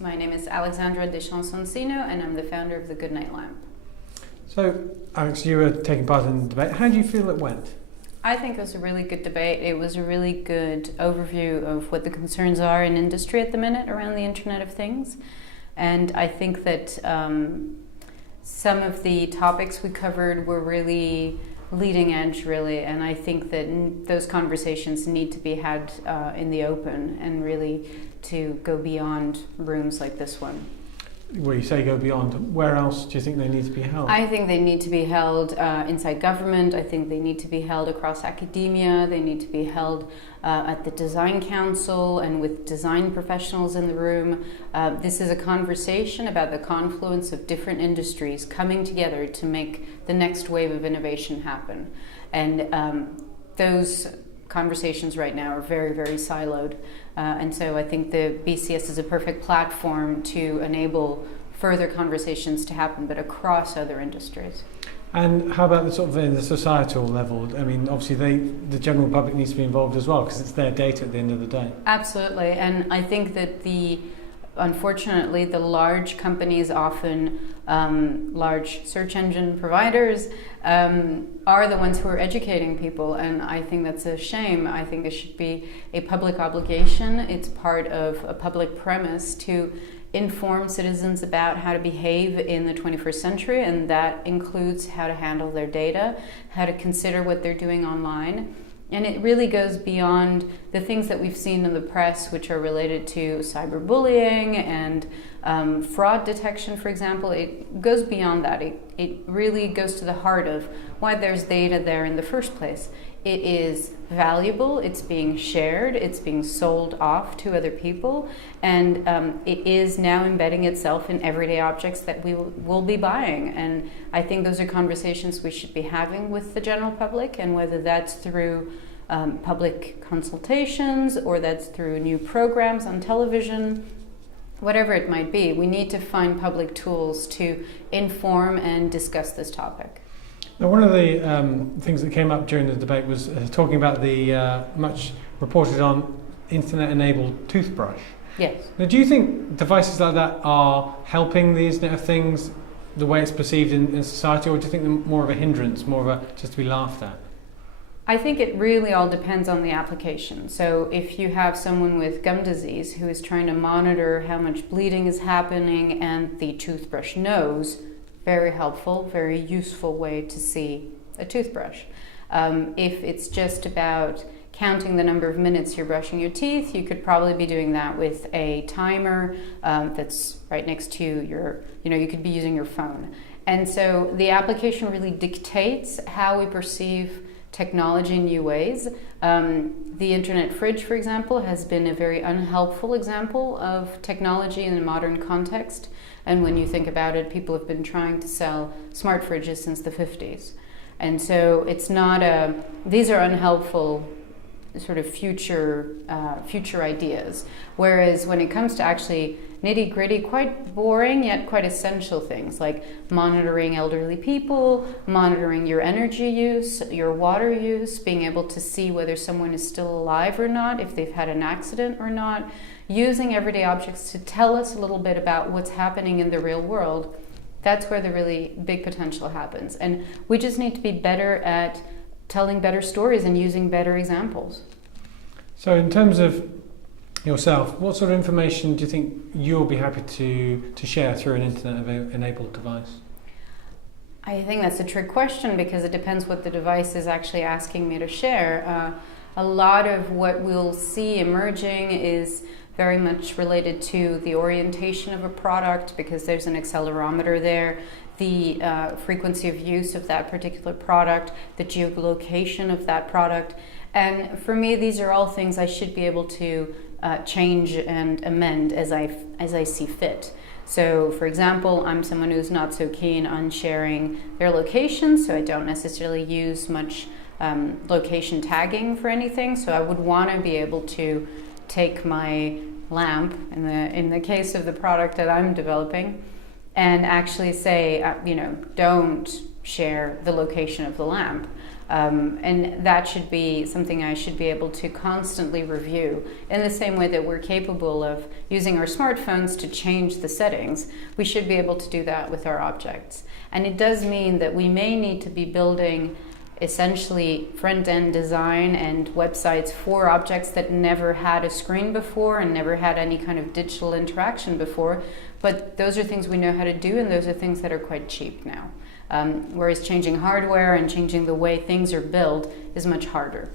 My name is Alexandra Deschamps-Sonsino and I'm the founder of the Goodnight Lamp. So, Alex, you were taking part in the debate. How do you feel it went? I think it was a really good debate. It was a really good overview of what the concerns are in industry at the minute around the Internet of Things. And I think that some of the topics we covered were really leading edge, really. And I think that those conversations need to be had in the open and really to go beyond rooms like this one. Well, you say go beyond. Where else do you think they need to be held? I think they need to be held inside government. I think they need to be held across academia. They need to be held at the design council and with design professionals in the room. This is a conversation about the confluence of different industries coming together to make the next wave of innovation happen. And those conversations right now are very, very siloed. And so I think the BCS is a perfect platform to enable further conversations to happen, but across other industries. And how about the societal level? I mean, obviously the general public needs to be involved as well because it's their data at the end of the day. Absolutely. And I think that unfortunately, the large companies, often large search engine providers, are the ones who are educating people, and I think that's a shame. I think it should be a public obligation. It's part of a public premise to inform citizens about how to behave in the 21st century, and that includes how to handle their data, how to consider what they're doing online. And it really goes beyond the things that we've seen in the press, which are related to cyberbullying and fraud detection, for example. It goes beyond that. It really goes to the heart of why there's data there in the first place. It is valuable, it's being shared, it's being sold off to other people, and it is now embedding itself in everyday objects that we will be buying. And I think those are conversations we should be having with the general public, and whether that's through public consultations or that's through new programs on television, whatever it might be, we need to find public tools to inform and discuss this topic. Now, one of the things that came up during the debate was talking about the much reported on Internet-enabled toothbrush. Yes. Now, do you think devices like that are helping the Internet of Things the way it's perceived in society, or do you think they're more of a hindrance, more of a just to be laughed at? I think it really all depends on the application. So if you have someone with gum disease who is trying to monitor how much bleeding is happening and the toothbrush knows, very helpful, very useful way to see a toothbrush. If it's just about counting the number of minutes you're brushing your teeth, you could probably be doing that with a timer that's right next to you could be using your phone. And so the application really dictates how we perceive technology in new ways. The internet fridge, for example, has been a very unhelpful example of technology in a modern context. And when you think about it, people have been trying to sell smart fridges since the 50s. And so it's not these are unhelpful sort of future ideas. Whereas when it comes to actually nitty-gritty, quite boring yet quite essential things like monitoring elderly people, monitoring your energy use, your water use, being able to see whether someone is still alive or not, if they've had an accident or not, using everyday objects to tell us a little bit about what's happening in the real world, that's where the really big potential happens. And we just need to be better at telling better stories and using better examples. So in terms of yourself, what sort of information do you think you'll be happy to share through an Internet-enabled device? I think that's a trick question because it depends what the device is actually asking me to share. A lot of what we'll see emerging is very much related to the orientation of a product because there's an accelerometer there, the frequency of use of that particular product, the geolocation of that product. And for me, these are all things I should be able to change and amend as I see fit. So, for example, I'm someone who's not so keen on sharing their location, so I don't necessarily use much location tagging for anything. So I would want to be able to take my lamp, in the case of the product that I'm developing, and actually say, don't share the location of the lamp. And that should be something I should be able to constantly review. In the same way that we're capable of using our smartphones to change the settings, we should be able to do that with our objects. And it does mean that we may need to be building essentially front-end design and websites for objects that never had a screen before and never had any kind of digital interaction before. But those are things we know how to do, and those are things that are quite cheap now. Whereas changing hardware and changing the way things are built is much harder.